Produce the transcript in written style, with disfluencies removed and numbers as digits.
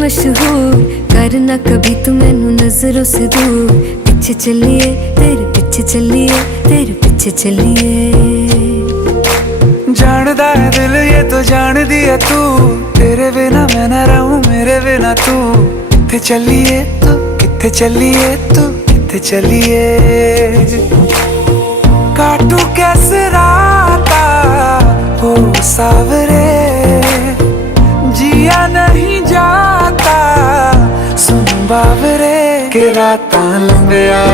मशहूर, करना कभी तू मैनू नजरों से दूर। पीछे चलिए तेरे पीछे चलिए, तेरे पीछे चलिए। जानदा है दिल ये तो जान दिया तू, तेरे बिना मैं ना रहूं मेरे बिना तू। किथे चलिए तू, किथे चलिए तू, किथे चलिए। काटू कैसे राता हो सावरे, जिया नहीं जाता सुन बावरे। के राता लंबे आ